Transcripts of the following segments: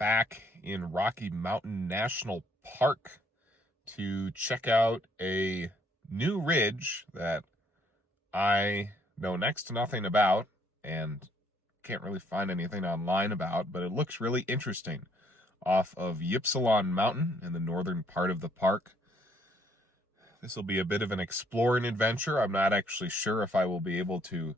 back in Rocky Mountain National Park to check out a new ridge that I know next to nothing about and can't really find anything online about, but it looks really interesting off of Ypsilon Mountain in the northern part of the park. This will be a bit of an exploring adventure. I'm not actually sure if I will be able to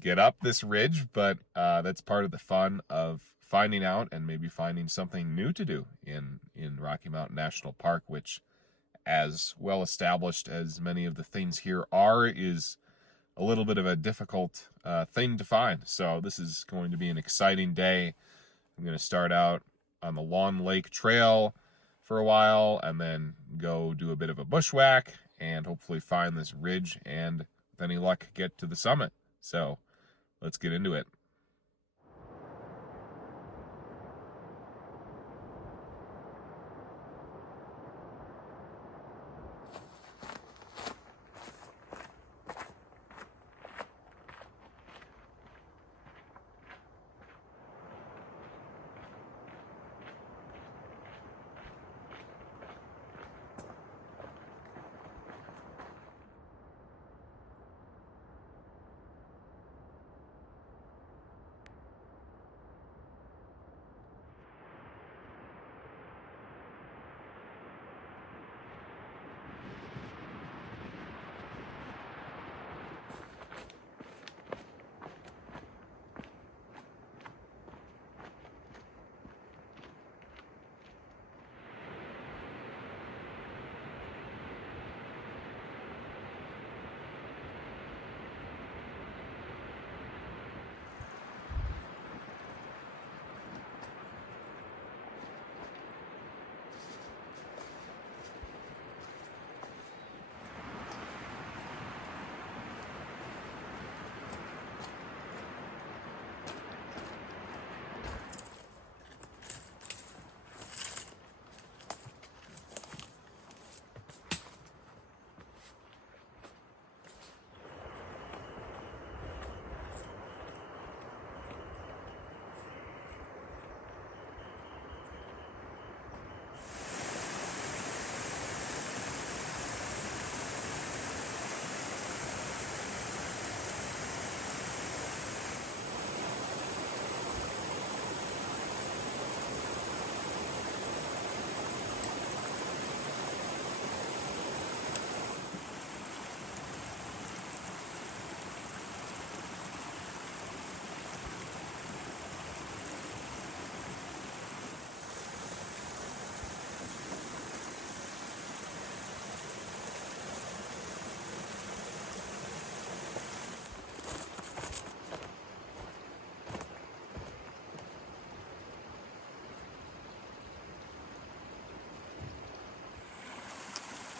get up this ridge, but that's part of the fun of finding out and maybe finding something new to do in Rocky Mountain National Park, which, as well established as many of the things here are, is a little bit of a difficult thing to find. So this is going to be an exciting day. I'm going to start out on the Lawn Lake Trail for a while and then go do a bit of a bushwhack and hopefully find this ridge and, with any luck, get to the summit. So let's get into it.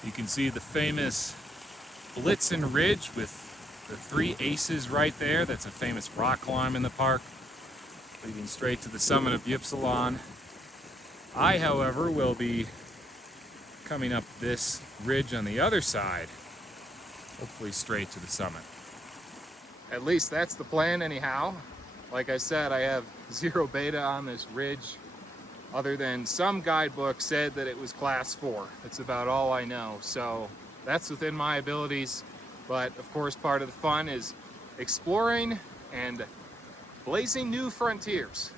You can see the famous Blitzen Ridge with the three aces right there. That's a famous rock climb in the park, leading straight to the summit of Ypsilon. I, however, will be coming up this ridge on the other side, hopefully straight to the summit. At least that's the plan anyhow. Like I said, I have zero beta on this ridge, other than some guidebook said that it was class 4. That's about all I know. So that's within my abilities. But of course, part of the fun is exploring and blazing new frontiers.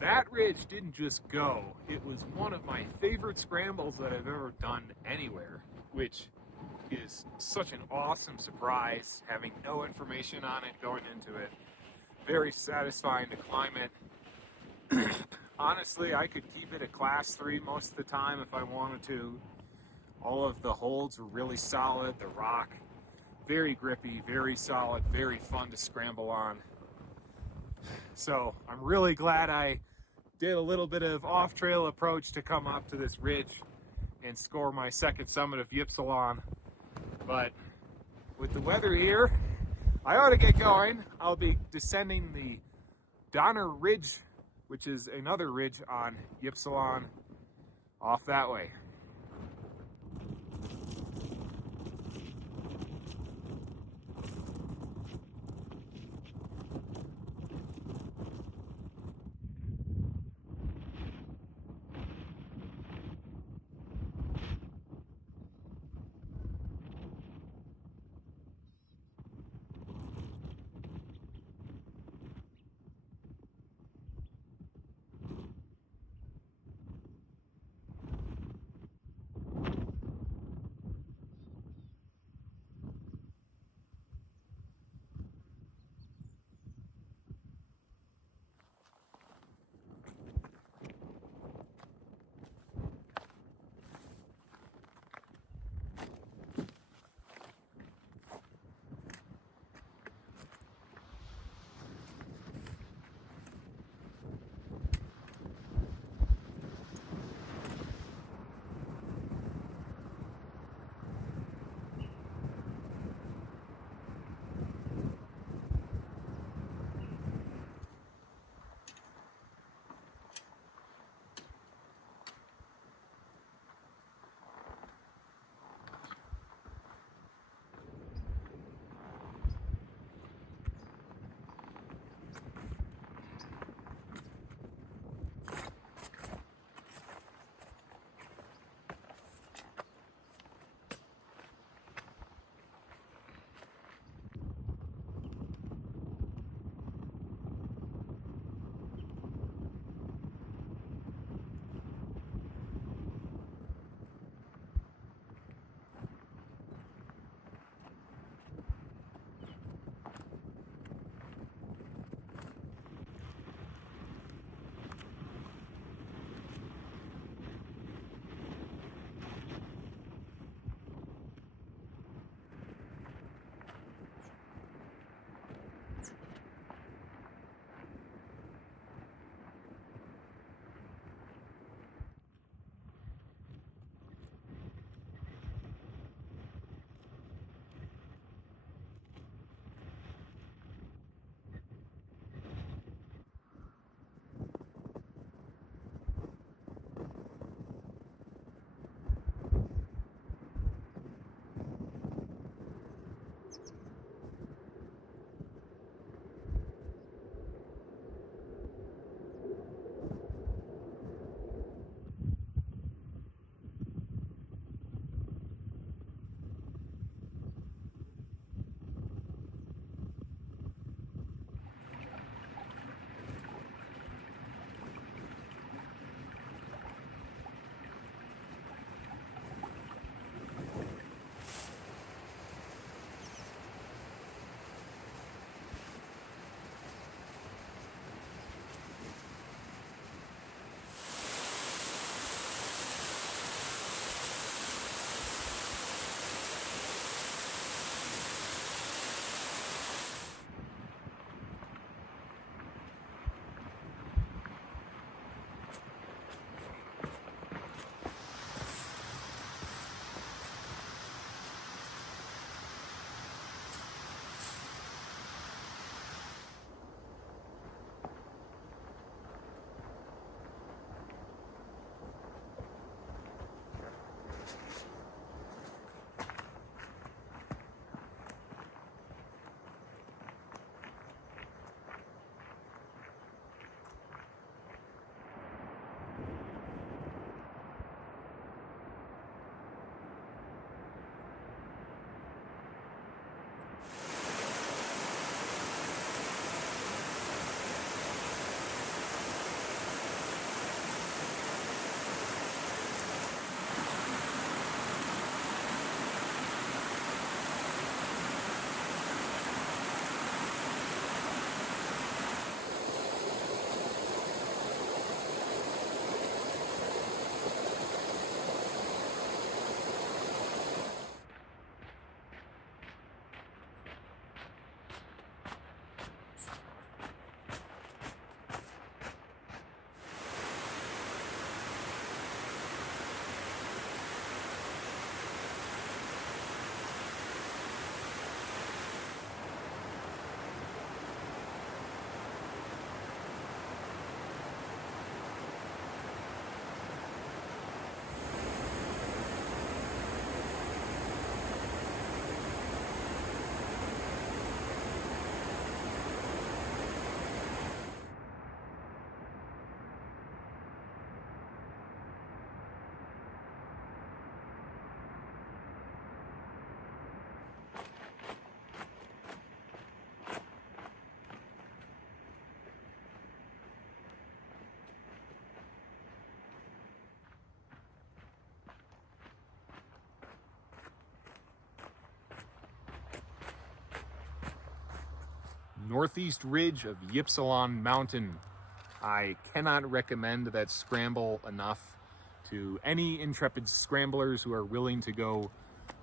that ridge didn't just go. It was one of my favorite scrambles that I've ever done anywhere, which is such an awesome surprise, having no information on it going into it. Very satisfying to climb it. Honestly, I could keep it a class 3 most of the time if I wanted to. All of the holds were really solid. The rock, very grippy, very solid, very fun to scramble on. So I'm really glad I did a little bit of off-trail approach to come up to this ridge and score my second summit of Ypsilon. But with the weather here, I ought to get going. I'll be descending the Donner Ridge, which is another ridge on Ypsilon, off that way. northeast ridge of Ypsilon Mountain. I cannot recommend that scramble enough to any intrepid scramblers who are willing to go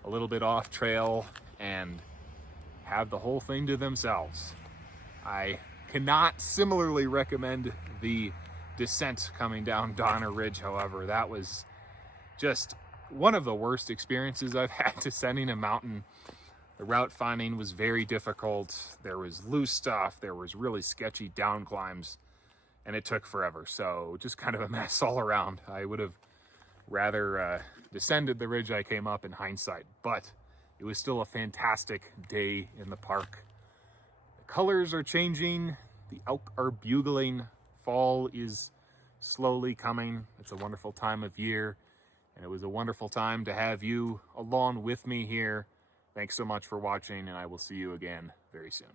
a little bit off trail and have the whole thing to themselves. I cannot similarly recommend the descent coming down Donner Ridge, however. That was just one of the worst experiences I've had descending a mountain. The route finding was very difficult. There was loose stuff, there was really sketchy down climbs, and it took forever. So just kind of a mess all around. I would have rather descended the ridge I came up in hindsight, but it was still a fantastic day in the park. The colors are changing, the elk are bugling, fall is slowly coming. It's a wonderful time of year, and it was a wonderful time to have you along with me here. Thanks so much for watching, and I will see you again very soon.